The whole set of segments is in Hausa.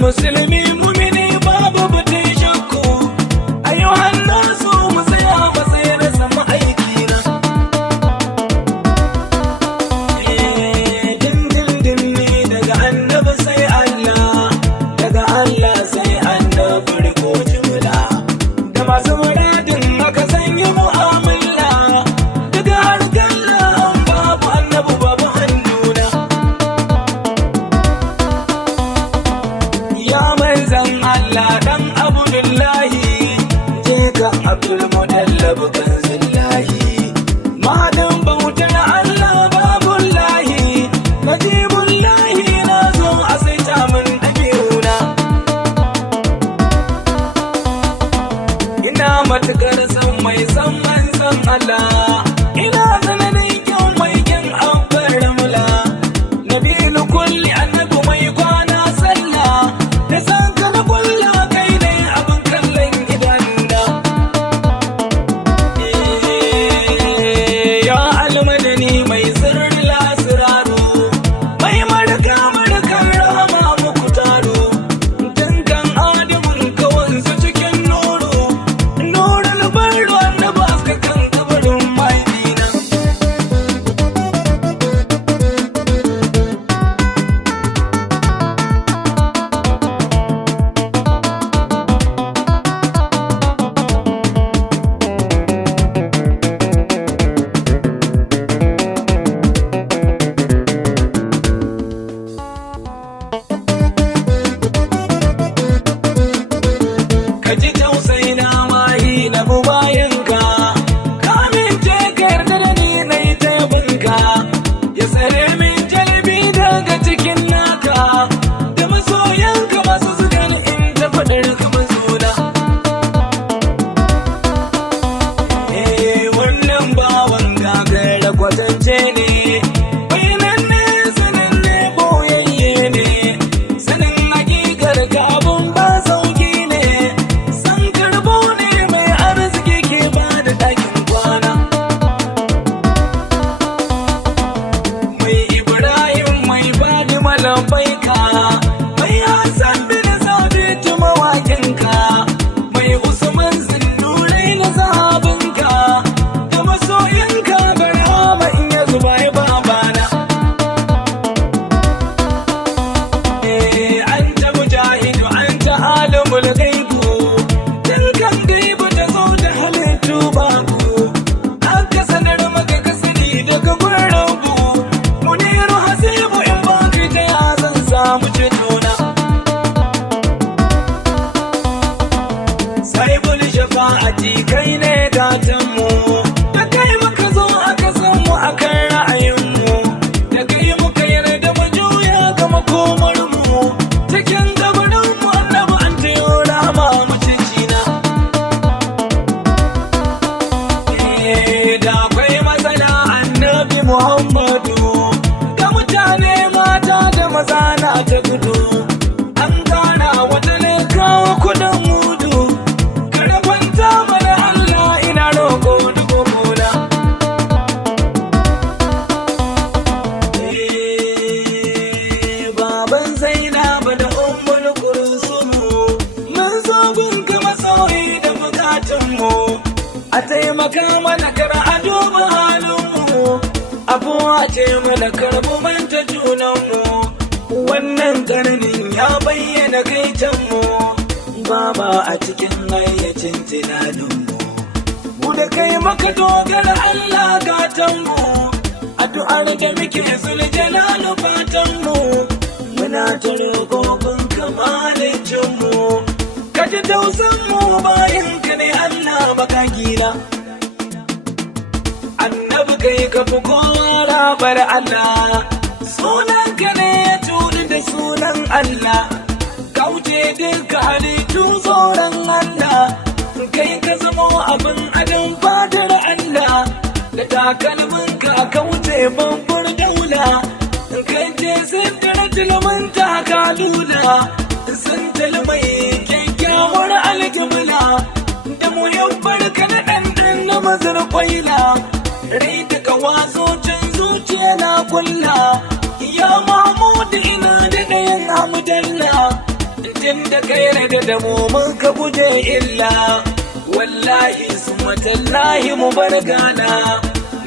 musulmi mumini babu batun shakku ayyuhan nasu mu tsaya matsayin sama aiki na dindindin ne daga annabi sai Allah daga Allah sai annabi riko jumla da masu muradin haka sanya mu'amala daga har galla babu annabi babu hannuna ya manzan Allah dan Abdullahi je ka Abdul Mutallab kanzillahi madan bautar Allah babullahi najibullahi na zo a saita min dabi'una ina matukar san mai san manzan Allah ina zananin kyau mai kin abbar ramula nabilu kulli annabi mai kwana sallah da san ka na kulla kai ne abin kallon idanuna ya almadani mai sirri lasiraru mai markan rama muku taro dinkan adamun kawansu cikin nuru nurul barru annabi aska kan kabarin mahaifina ka ji tausayi na wahi na bu bayanka ka amince ka yarda da ni na yi ta yabinka ya tsare min jalbi daga cikin naka da masoyanka masu zugan in ta faɗar ka mazuna wannan bawan gagara kwatance ne bayanan ne sanin ne boyayye ne sanin hakikar ka abun ba sauki ne san karbo ne mai arziki ke ba da ɗakin kwana mai Ibrahim mai Fadima lambaika mai Hassan bin Sabit mawakinka mai Usman Zinnurai na sahabinka da masoyinka Barhama in ya zuba ya babana anta mujahidu anta alimul ghaibu dukkan gaibu ta zo da halittu babu aka sanar maka kasani daga gurabu muniru hasibu in baki ta ya zan samu cetona saibul shafa'ati kai ne gatanmu da kai muka zo aka san mu akan ra'ayinmu da kai muka yarda mu juya ga makomarmu cikin gabaninmu annabi an tayo rama mutuncina da akwai matsala annabi Muhammadu ga mutane mata da maza na ta gudu an gana wata ne kawo kudin mudu karfanta mana Allah ina roƙo dubu mola baban Zainab da ummul kursumu mun zo gunka masoyi da bukatunmu a taimaka mana kar a duba halinmu abuwa ce mana karbu manta junanmu wannan karnin ya bayyana kaitanmu baba a cikin hayyacin tunaninmu mu da kai maka dogara Allah gatanmu addu'ar da muke zuljalalu fatanmu muna ta roƙon kamalicinmu ka ji tausanmu bayan ka ne Allah bakakina annabi kai ka fi kowa rabar Allah sunan ka ne ya tuni da sunan Allah kauce duka halittu tsoron Allah kai ka zamo abin adon fadar Allah da takalmin ka kauce babbar daula kai ce sun tara tilmanta ka lula sun talmai kyakkyawar alkibla da muhibbar ka na ɗanɗan na mazar kwaila rai daga wazo can zuciya na kulla ya Mahmud ina da ɗayan hamdalla tun da kai yarda da mu mun ka guje illa wallahi summa tallahi mu bar gana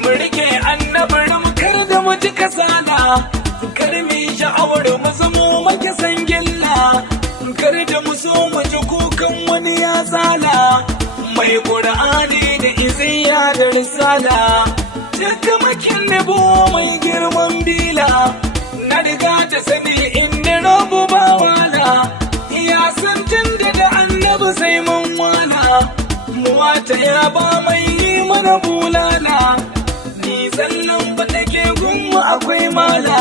mu rike annabar mu kar da mu ji kasala kar mu yi sha'awar mu zamo maki san gilla kar da mu so mu ji kukan wani ya tsala mai ƙur'ani da iziya da risala takamakin nebo mai girman bila na riga ta sani inda rabu ba wala ya san tun da annabi sai mun wala mu wata ya ba mai yi mana bulala ni zallan ba take gunmu akwai mala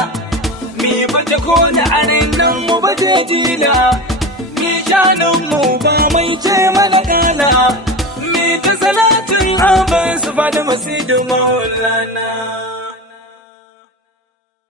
mi bata ko da arin nan mu bata jila mi shanan mu ba mai ce mana gala mi ta salatin abin su ba da masjidin maulana